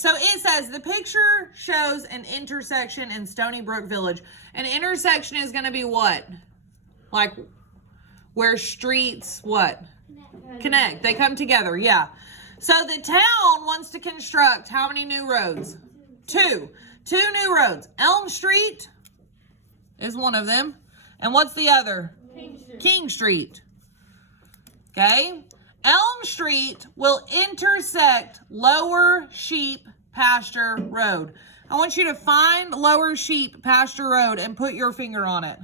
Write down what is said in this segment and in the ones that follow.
so it says the picture shows an intersection in Stony Brook Village. An intersection is going to be what? Like where streets what? Connect. They come together, yeah. So the town wants to construct how many new roads? 2. 2 new roads. Elm Street is one of them. And what's the other? King Street. Okay. Elm Street will intersect Lower Sheep Pasture Road. I want you to find Lower Sheep Pasture Road and put your finger on it.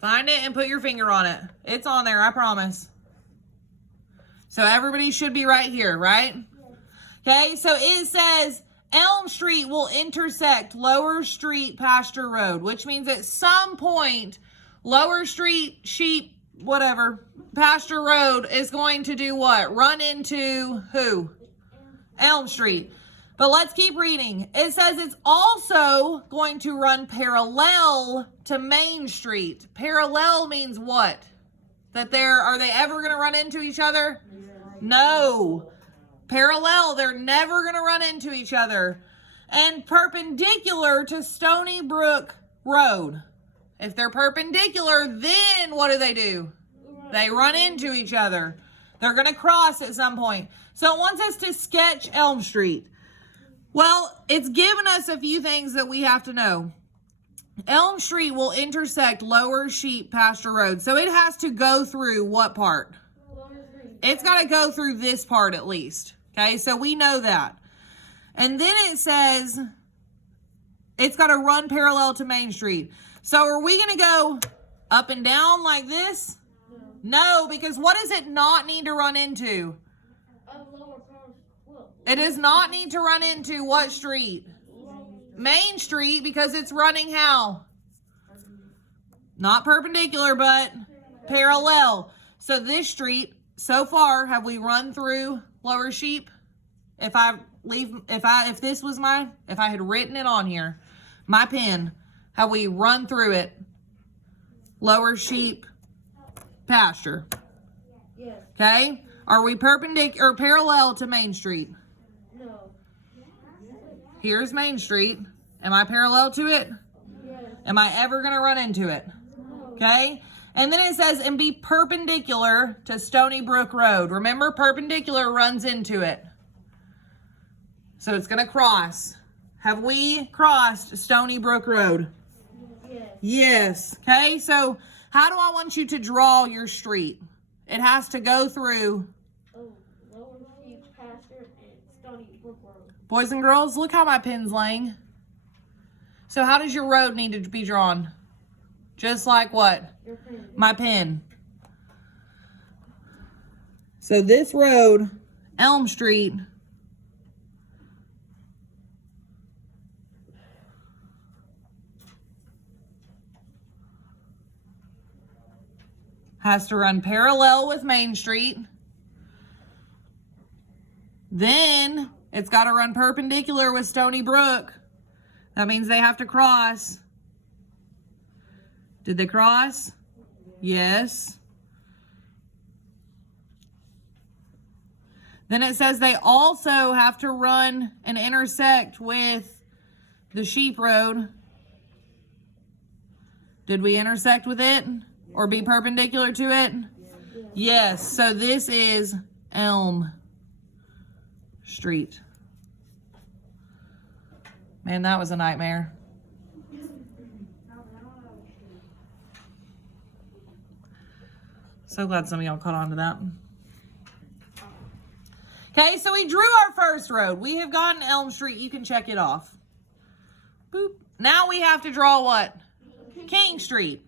Find it and put your finger on it. It's on there, I promise. So everybody should be right here, right? Okay, so it says Elm Street will intersect Lower Street Pasture Road, which means at some point, Lower Street Sheep, whatever, Pasture Road is going to do what? Run into who? Elm Street. But let's keep reading. It says it's also going to run parallel to Main Street. Parallel means what? That are they ever going to run into each other? No. Parallel, they're never going to run into each other. And perpendicular to Stony Brook Road. If they're perpendicular, then what do? They run into each other. They're going to cross at some point. So it wants us to sketch Elm Street. Well, it's given us a few things that we have to know. Elm Street will intersect Lower Sheep Pasture Road. So it has to go through what part? It's got to go through this part at least. Okay, so we know that. And then it says it's got to run parallel to Main Street. So are we going to go up and down like this? No, because what does it not need to run into? It does not need to run into what street? Main Street, because it's running how? Not perpendicular, but parallel. So this street, so far, have we run through Lower Sheep? If I had written it on here, my pen, have we run through it? Lower Sheep Pasture. Yes. Okay? Are we perpendicular or parallel to Main Street? No. Here's Main Street. Am I parallel to it? Yes. Am I ever going to run into it? No. Okay? And then it says, and be perpendicular to Stony Brook Road. Remember, perpendicular runs into it. So it's going to cross. Have we crossed Stony Brook Road? Yes. Yes. Okay, so how do I want you to draw your street? It has to go through. Lower Sheep Pasture and Stony Brook Road. Boys and girls, look how my pen's laying. So how does your road need to be drawn? Just like what? Your pen. My pen. So this road, Elm Street, has to run parallel with Main Street. Then it's got to run perpendicular with Stony Brook. That means they have to cross. Did they cross? Yes. Then it says they also have to run and intersect with the Sheep Road. Did we intersect with it or be perpendicular to it? Yes. So this is Elm Street. Man, that was a nightmare. So glad some of y'all caught on to that. Okay, so we drew our first road. We have gotten Elm Street. You can check it off. Boop. Now we have to draw what? King Street.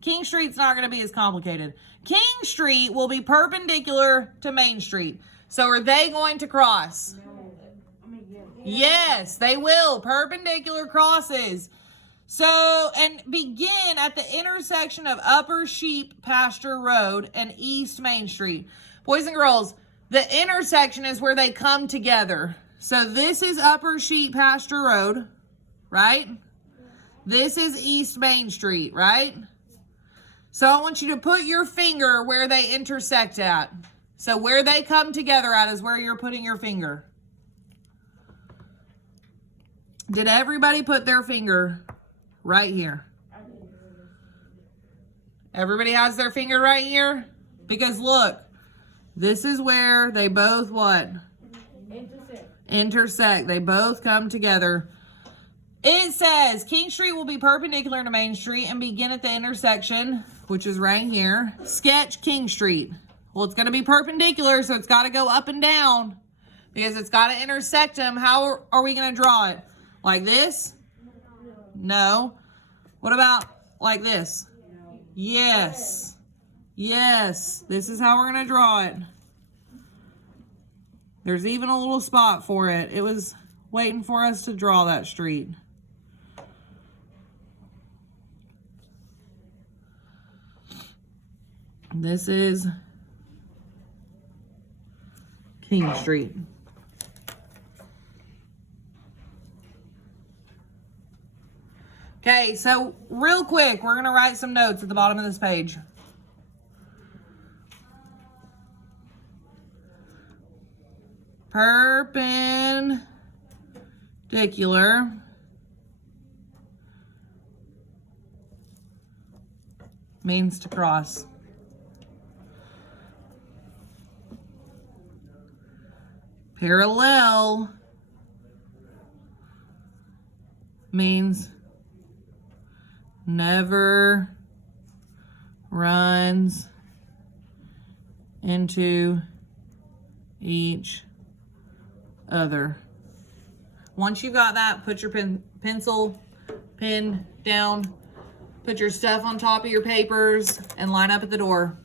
King Street's not going to be as complicated. King Street will be perpendicular to Main Street. So are they going to cross? Yes, they will. Perpendicular crosses. So, and begin at the intersection of Upper Sheep Pasture Road and East Main Street. Boys and girls, the intersection is where they come together. So this is Upper Sheep Pasture Road, right? This is East Main Street, right? So I want you to put your finger where they intersect at. So where they come together at is where you're putting your finger. Did everybody put their finger right here? Everybody has their finger right here? Because look, this is where they both what? Intersect. They both come together. It says King Street will be perpendicular to Main Street and begin at the intersection, which is right here. Sketch King Street. Well, it's going to be perpendicular, so it's got to go up and down because it's got to intersect them. How are we going to draw it? Like this? No. What about like this? Yes. Yes. This is how we're going to draw it. There's even a little spot for it. It was waiting for us to draw that street. This is King Street. Okay, so real quick, we're going to write some notes at the bottom of this page. Perpendicular means to cross. Parallel means never runs into each other. Once you've got that, put your pen down, put your stuff on top of your papers, and line up at the door.